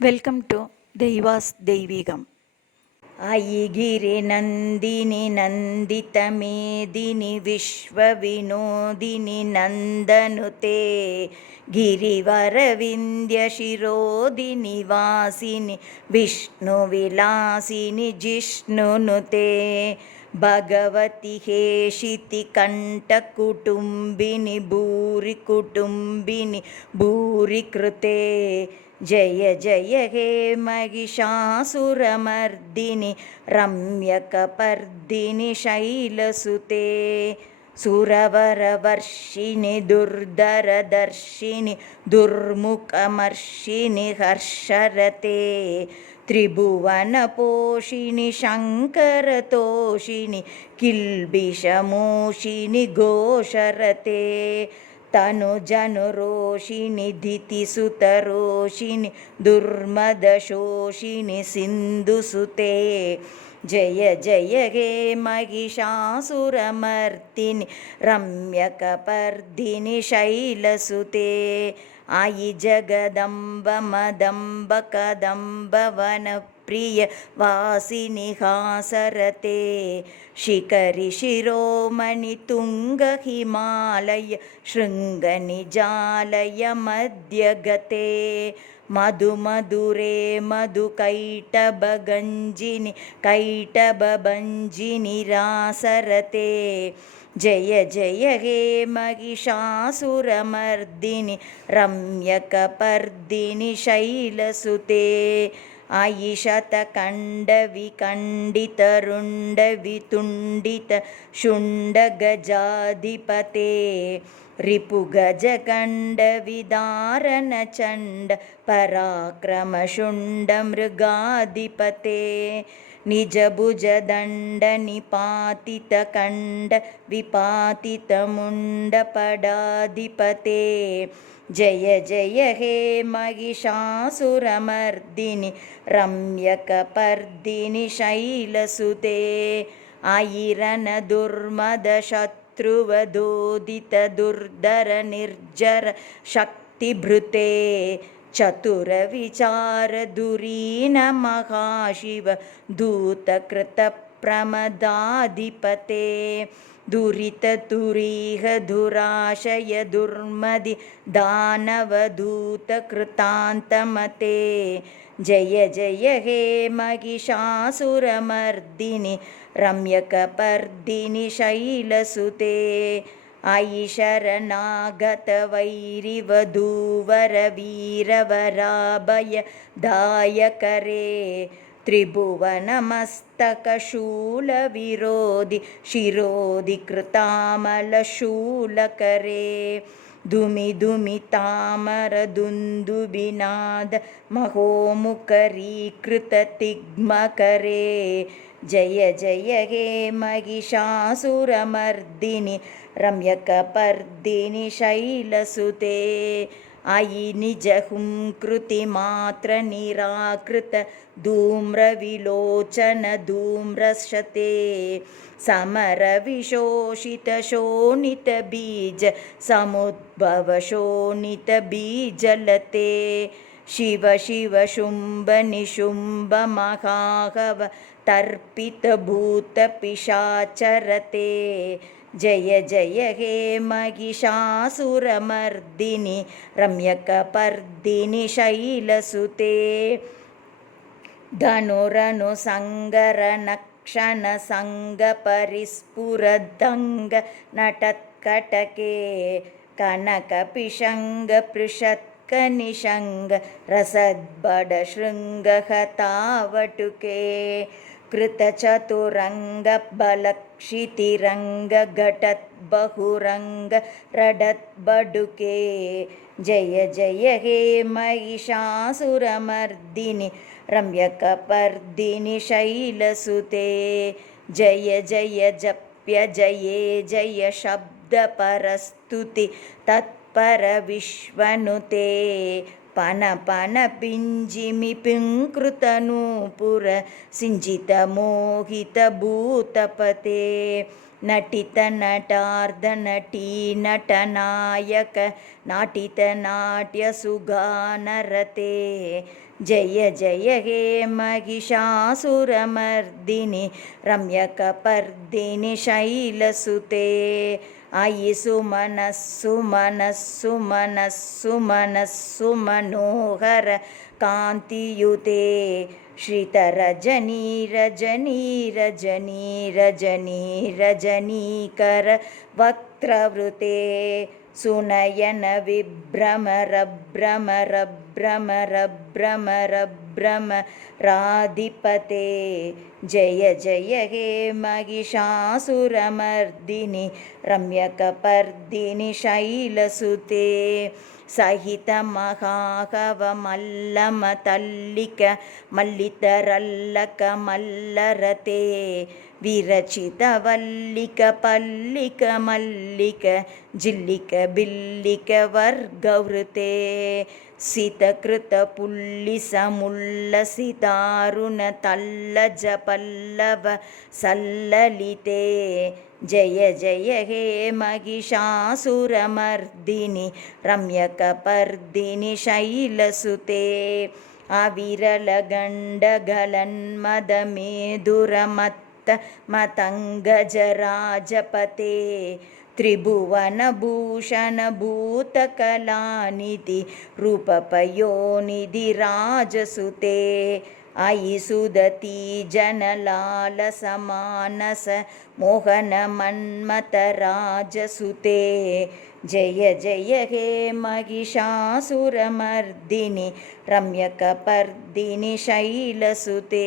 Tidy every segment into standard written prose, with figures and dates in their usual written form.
Welcome to Daivas Daivikam. ഐഗിരിനന്ദിനി നന്ദിതമേദിനി വിശ്വവിനോദിനി നന്ദനുതേ ഗിരിവരവിന്ധ്യശിരോദിനി വാസിനി വിഷ്ണുവിലാസിനി ജിഷ്ണുനുതേ ഭഗവതി ഹേഷിതി കണ്ഠകുടുംബിനി ഭൂരി കുടുംബിനി ഭൂരി കൃതേ ജയ ജയ ഹേ മഹിഷാസുരമർദിനി രമ്യകപർദിനി ശൈലസുതേ സുരവരവർഷിണി ദുർധരദർശിനി ദുർമുഖമർഷിണി ഹർഷരതേ ത്രിഭുവനപോഷിണി ശങ്കരതോഷിണി കിൽബിഷമോഷിണി ഘോഷരതേ തനുജനുരോഷിണി ധിതിസുതരോഷിണി ദുർമദശോഷിണി സിന്ധുസുതേ ജയ ജയ ഹേ മഹിഷാസുരമർദിനി രമ്യകപർദിനി ശൈലസുതേ ആയി ജഗദംബ മദംബ കദംബ വനപ്രിയ വാസിനി ഹാസരതേ ശിഖരി ശിരോമണി തുംഗ ഹിമാലയ ശൃംഗനിജാലയ മധ്യഗതേ മധുമധുരേ മധുകൈടഭഗഞ്ജിനി കൈടഭഭഞ്ജിനി രാസരതേ ജയ ജയ ഹേ മഹിഷാസുരമർദിനി രമ്യകപർദിനി ശൈലസുതേ ആയിഷതകണ്ഡവികണ്ഡിതരുണ്ഡവിതുണ്ഡിത ശുണ്ഡഗജാധിപതേ റിപുഗജകണ്ഡവിദാരണചണ്ഡ പരാക്രമശുണ്ഡമൃഗാധിപതേ നിജഭുജദണ്ഡ നിപാതിതകണ്ഡ വിപാതിതമുണ്ഡപടാധിപതേ ജയ ജയ ഹേ മഹിഷാസുരമർദിനി രമ്യകപർദിനി ശൈലസുതേ ആയിരന ദുർമദ ശത്രുവദോദിത ദുർധര നിർജര ശക്തിഭൃതേ ചതുരവിചാരധുരീന മഹാശിവ ധൂതകൃതപ്രമദാധിപതേ ദുരിതതുരീഹ ദുരാശയ ദുർമതി ദാനവധൂതകൃതാന്തമതേ ജയ ജയ ഹേ മഹിഷാസുരമർദിനി രമ്യകപർദിനി ശൈലസുതേ ആയി ശരണാഗത വൈരിവധൂവര വീരവരാഭയ ദായകരേ ത്രിഭുവനമസ്തകശൂലവിരോധി ശിരോധി കൃതാമലശൂലകരേ ധുമി ധുമി താമര ദുന്ദുബിനാദ മഹോമുഖരീകൃത തിഗ്മകരേ ജയ ജയ ഹേ മഹിഷാസുരമർദിനി രമ്യകപർദിനി ശൈലസുതേ ആയി നിജഹുംകൃതിമാത്ര നിരാകൃത ധൂമ്രവിലോചന ധൂമ്രശതേ സമരവിശോഷിത ശോണിത ബീജ സമുദ്ഭവ ശോണിത ബീജലതേ ശിവ ശിവ ശുംഭ നിശുംഭ മഹാഹവ തർപ്പിത ഭൂത പിശാചരതേ ജയ ജയ ഹേ മഹിഷാസുരമർദിനി രമ്യകപർദിനി ശൈലസുതേ ധനുരനു സങ്കരനക്ഷണ സംഗപരിസ്ഫുരദംഗ നടത്കടകേ കനകപിശംഗ പൃഷത്കനിശംഗ രസദ്ബഡ ശൃംഗഹതാവട്ടുകേ കൃതചതുരംഗ ബലക്ഷിതിരംഗ ഘടത് ബഹുരംഗ രടത് ബഡുകേ ജയ ജയ ഹേ മഹിഷാസുരമർദിനി രമ്യകപർദിനി ശൈലസുതേ ജയ ജയ ജപ്യ ജയേ ജയ ശബ്ദപരസ്തുതി തത്പര വിശ്വനുതേ പന പന പിഞ്ചിമി പിങ്കൃതനൂപുര സിഞ്ചിത മോഹിത ഭൂതപതേ ನಟಿತ ನಟಾರ್ಧ ನಟಿ ನಟನಾಯಕ ನಾಟಿತ ನಾಟ್ಯ ಸುಗಾನರತೆ ಜಯ ಜಯ ಹೇ ಮಹಿಷಾಸುರಮರ್ದಿನಿ ರಮ್ಯಕಪರ್ದಿನಿ ಶೈಲಸುತೆ ಆಯಿ ಸುಮನಸ್ಸು ಮನಸ್ಸು ಮನಸ್ಸು ಮನಸ್ಸು ಮನೋಹರ ಕಾಂತಿಯುತೆ ಶ್ರಿತರಜನಿ ರಜನಿ ರಜನಿ ರಜನಿ ರಜನೀಕರ ವಕ್ರವೃತೆ ಸುನಯನ ವಿಭ್ರಮರ ಭ್ರಮರ ಭ್ರಮರ ಭ್ರಮರ ಭ್ರಮರಾಧಿಪತೆ ಜಯ ಜಯ ಹೇ ಮಹಿಷಾಸುರಮರ್ದಿನಿ ರಮ್ಯಕಪರ್ದಿನಿ ಶೈಲಸುತೆ ಸಹಿತ ಮಹಾಕವ ಮಲ್ಲಮ ತಲ್ಲಿಕ ಮಲ್ಲಿತರಲ್ಲಕ ಮಲ್ಲರತೆ ವಿರಚಿತ ವಲ್ಲಿಕ ಪಲ್ಲಿಕ ಮಲ್ಲಿಕ ಜಿಲ್ಲಿಕ ಬಿಲ್ಲಿಕ ವರ್ಗವೃತೆ ಸಿತಕೃತ ಪುಲ್ಲಿಸ ಮುಲ್ಲಸಿತಾರುಣ ತಲ್ಲಜ ಪಲ್ಲವ ಸಲ್ಲಲಿತೆ ಜಯ ಜಯ ಹೇ ಮಹಿಷಾಸುರಮರ್ದಿನಿ ರಮ್ಯಕಪರ್ದಿನಿ ಶೈಲಸುತೆ ಅವಿರಲ ಗಂಡಗಲನ್ಮದ ಮೇದುರ ಮತ್ತ ಮತಂಗಜರಾಜಪತೆ ತ್ರಿಭುವನ ಭೂಷಣ ಭೂತಕಲಾನಿಧಿ ರೂಪಪಯೋನಿಧಿ ರಾಜಸುತೆ ಆಯಿ ಸುದತಿ ಜನಲಾಲಸ ಮಾನಸ ಮೋಹನ ಮನ್ಮತ ರಾಜಸುತೆ ಜಯ ಜಯ ಹೇ ಮಹಿಷಾಸುರಮರ್ದಿನಿ ರಮ್ಯಕಪರ್ದಿನಿ ಶೈಲಸುತೆ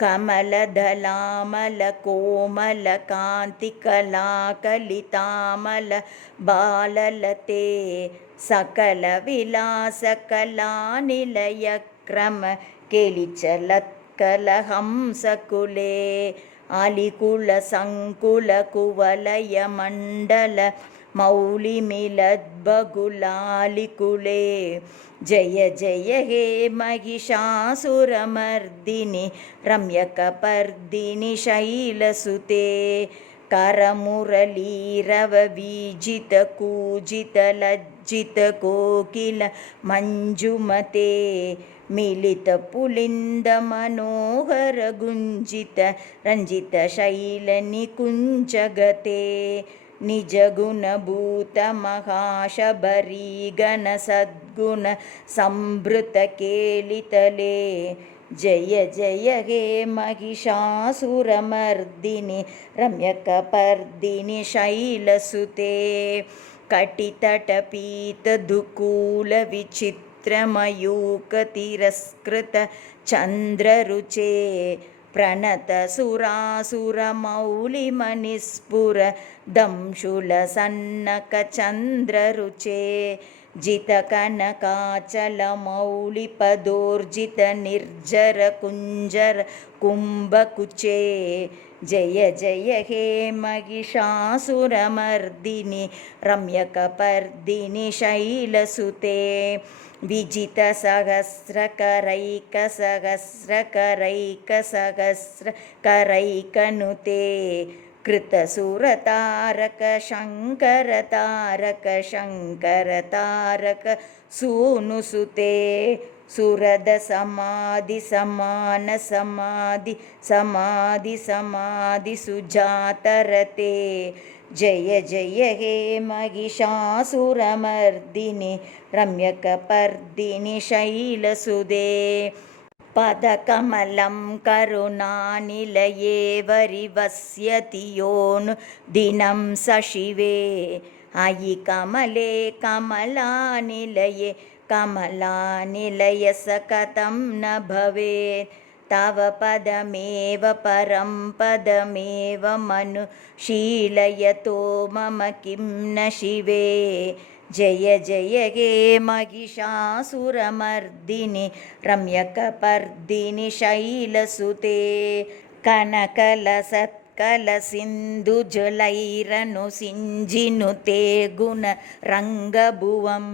ಕಮಲದಲಾಮಲ ಕೋಮಲ ಕಾಂತಿ ಕಲಾಕಲಿತಾಮಲ ಬಾಲಲತೆ ಸಕಲ ವಿಲಾಸ ಕಲಾನಿಲಯ ಕ್ರಮ ಕೇಳಿಚಲತ್ಕಲ ಹಂಸಕುಲೆ ಆಲಿಕುಲ ಸಂಕುಲ ಕುವಲಯ ಮಂಡಲ ಮೌಲಿ ಮಿಲದ್ಬಗುಲಾಲಿಕುಲೆ ಜಯ ಜಯ ಹೇ ಮಹಿಷಾಸುರಮರ್ದಿನಿ ರಮ್ಯಕಪರ್ದಿನಿ ಶೈಲಸುತೆ ಕರಮುರಳೀರವ ಬೀಜಿತ ಕೂಜಿತ ಲಜ್ಜಿತ ಕೋಕಿಲ ಮಂಜುಮತೆ ಮಿಲಿತ ಪುಲಿಂದ ಮನೋಹರ ಗುಂಜಿತ ರಂಜಿತ ಶೈಲ ನಿಕುಂಜಗತೆ ನಿಜ ಗುಣಭೂತ ಮಹಾಶಬರಿ ಗಣ ಸದ್ಗುಣ ಸಂಭೃತ ಕೇಳಿತಲೆ ಜಯ ಜಯ ಹೇ ಮಹಿಷಾಸುರಮರ್ದಿನಿ ರಮ್ಯಕಪರ್ದಿನಿ ಶೈಲಸುತೆ ಕಟಿತಟ ಪೀತ ದುಕೂಲ ವಿಚಿತ್ರ ಮಯೂಕ ತಿರಸ್ಕೃತ ಚಂದ್ರರುಚೆ ಪ್ರಣತ ಸುರಾಸುರ ಮೌಲಿ ಮನಿಸ್ಫುರ ದಂಶುಲ ಸನ್ನಕ ಚಂದ್ರರುಚೆ ಜಿತ ಕನಕಾಚಲ ಮೌಲಿ ಪದೋರ್ಜಿತ ನಿರ್ಜರ ಕುಂಜರ ಕುಂಭಕುಚೆ ಜಯ ಜಯ ಹೇ ಮಹಿಷಾಸುರಮರ್ದಿನಿ ರಮ್ಯಕಪರ್ದಿನಿ ಶೈಲಸುತೆ ವಿಜಿತ ಸಹಸ್ರಕರೈಕ ಸಹಸ್ರಕರೈಕ ಸಹಸ್ರಕರೈಕನುತೆ ಕೃತಸುರತಾರಕ ಶಂಕರ ತಾರಕ ಶಂಕರ ತಾರಕ ಸೂನುಸುತೆ ಸುರದ ಸಮಾಧಿ ಸಮಾನ ಸಮಾಧಿ ಸಮಾಧಿ ಸಮಾಧಿ ಸುಜಾತರತೆ ಜಯ ಜಯ ಹೇ ಮಹಿಷಾಸುರಮರ್ದಿನಿ ರಮ್ಯಕಪರ್ದಿನಿ ಶೈಲಸುತೆ ಪದಕಮಲಂ ಕರುಣಾನಿಲಯೇ ವರಿವಸ್ಯತಿ ಯೋನು ದಿನಂ ಸಶಿವೆ ಅಯಿ ಕಮಲೆ ಕಮಲಾನಿಲಯೇ ಕಮಲಾನಿಲಯ ಸ ಕಥಂ ನ ಭವೇತ್ ತವ ಪದಮೇವ ಪರಂ ಪದಮೇವ ಮನುಶೀಲಯತೋ ಮಮ ಕಿಂ ನ ಶಿವೆ ಜಯ ಜಯ ಹೇ ಮಹಿಷಾಸುರಮರ್ದಿನಿ ರಮ್ಯಕಪರ್ದಿನಿ ಶೈಲಸುತೆ ಕನಕಲ ಸತ್ಕಲ ಸಿಂಧುಜಲೈರನು ಸಿಂಜಿನುತೆ ಗುಣ ರಂಗಭುವಂ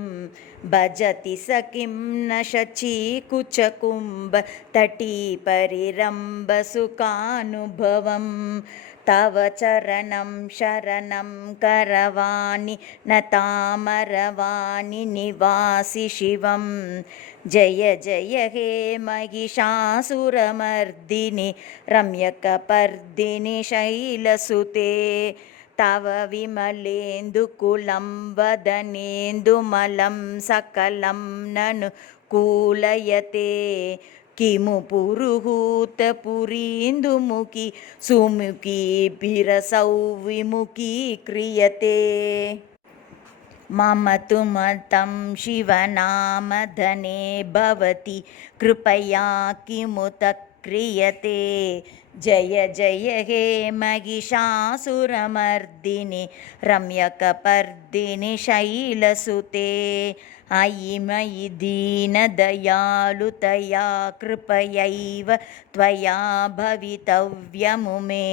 ಭಜತಿ ಸ ಕಿಂ ನ ಶಚಿ ಕುಚಕುಂಭ ತಟೀ ಪರಿರಂಭ ಸುಖಾನುಭವಂ तव चरणं शरणं करवाणि न तामरवाणि निवासि शिवं जय जय हे महिषासुरमर्दिनि रम्यकपर्दिनि शैलसुते तव विमलेन्दुकुलं वदनेन्दुमलं सकलं ननु कूलयते किमु पुरुहूतपुरीन्दुमुखी सुमुखी बिरसौ विमुखी क्रियते मम तु मतं शिवनामधने भवति कृपया किमुत क्रियते जय जय हे महिषासुरमर्दिनि रम्यकपर्दिनि शैलसुते अयि मयि दीनदयालुतया कृपयैव त्वया भवितव्यमु मे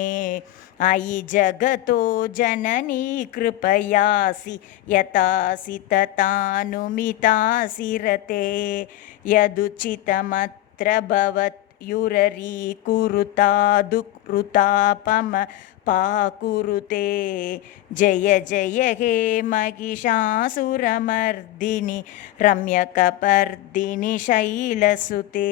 अयि जगतो जननी कृपयासि यतासि तथानुमितासि रते यदुचितमत्र भवत्युररीकुरुतादुकृतापम पाकुरुते जय जय हे महिषासुरमर्दिनि रम्यकपर्दिनि शैलसुते।